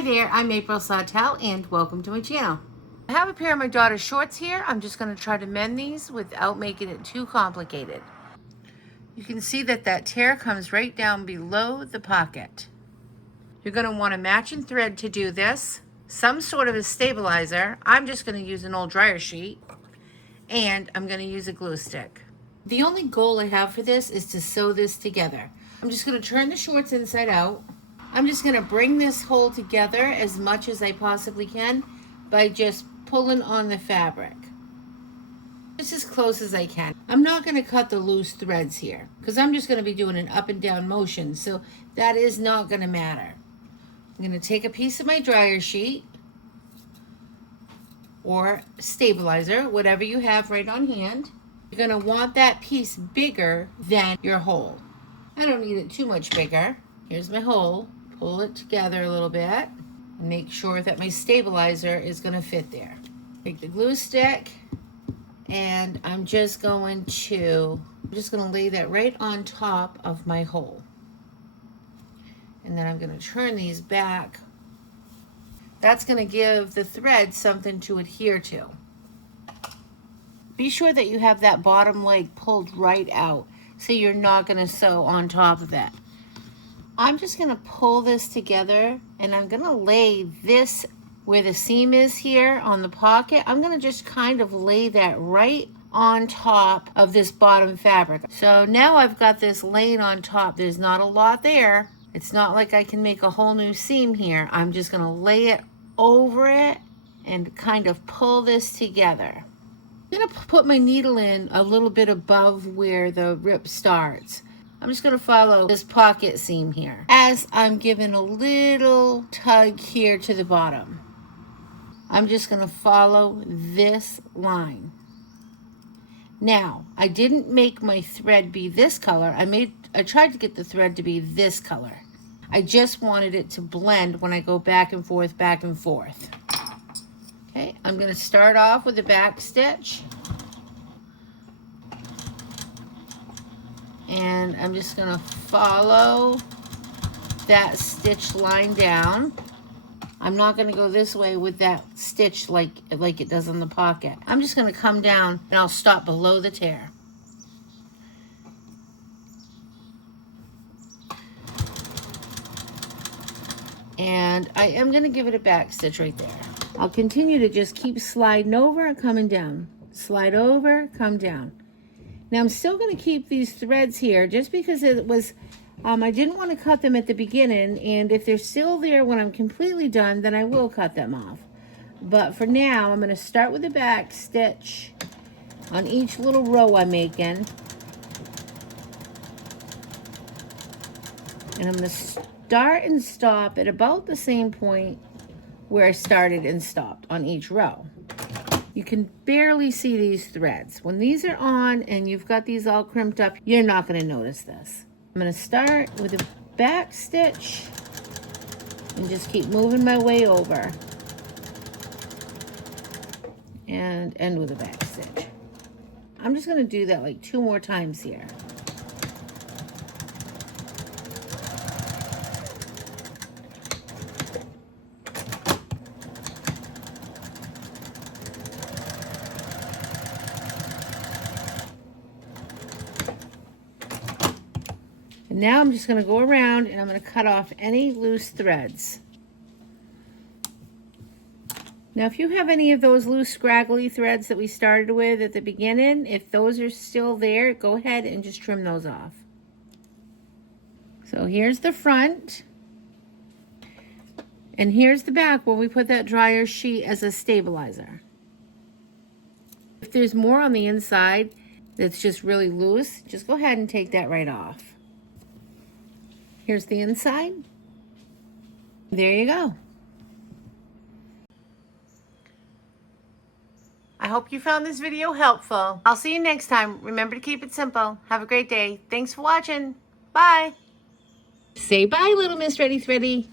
Hi there, I'm April Sawtelle and welcome to my channel. I have a pair of my daughter's shorts here. I'm just going to try to mend these without making it too complicated. You can see that that tear comes right down below the pocket. You're going to want a matching thread to do this, some sort of a stabilizer. I'm just going to use an old dryer sheet and I'm going to use a glue stick. The only goal I have for this is to sew this together. I'm just going to turn the shorts inside out. I'm just going to bring this hole together as much as I possibly can by just pulling on the fabric. Just as close as I can. I'm not going to cut the loose threads here because I'm just going to be doing an up and down motion, so that is not going to matter. I'm going to take a piece of my dryer sheet or stabilizer, whatever you have right on hand. You're going to want that piece bigger than your hole. I don't need it too much bigger. Here's my hole. Pull it together a little bit and make sure that my stabilizer is going to fit there. Take the glue stick and I'm just going to lay that right on top of my hole. And then I'm going to turn these back. That's going to give the thread something to adhere to. Be sure that you have that bottom leg pulled right out so you're not going to sew on top of it. I'm just going to pull this together and I'm going to lay this where the seam is here on the pocket. I'm going to just kind of lay that right on top of this bottom fabric. So now I've got this laying on top. There's not a lot there. It's not like I can make a whole new seam here. I'm just going to lay it over it and kind of pull this together. I'm going to put my needle in a little bit above where the rip starts. I'm just going to follow this pocket seam here as I'm giving a little tug here to the bottom. I'm just going to follow this line. Now, I didn't make my thread be this color. I tried to get the thread to be this color. I just wanted it to blend when I go back and forth, back and forth. Okay, I'm going to start off with a back stitch. And I'm just going to follow that stitch line down. I'm not going to go this way with that stitch like it does on the pocket. I'm just going to come down and I'll stop below the tear. And I am going to give it a back stitch right there. I'll continue to just keep sliding over and coming down. Slide over, come down. Now I'm still going to keep these threads here just because it was, I didn't want to cut them at the beginning, and if they're still there when I'm completely done, then I will cut them off. But for now, I'm going to start with the back stitch on each little row I'm making. And I'm going to start and stop at about the same point where I started and stopped on each row. You can barely see these threads. When these are on and you've got these all crimped up, you're not going to notice this. I'm going to start with a back stitch and just keep moving my way over and end with a back stitch. I'm just going to do that like 2 more times here. And now I'm just going to go around and I'm going to cut off any loose threads. Now, if you have any of those loose scraggly threads that we started with at the beginning, if those are still there, go ahead and just trim those off. So here's the front. And here's the back where we put that dryer sheet as a stabilizer. If there's more on the inside that's just really loose, just go ahead and take that right off. Here's the inside. There you go. I hope you found this video helpful. I'll see you next time. Remember to keep it simple. Have a great day. Thanks for watching. Bye. Say bye, little Miss Reddy Thready.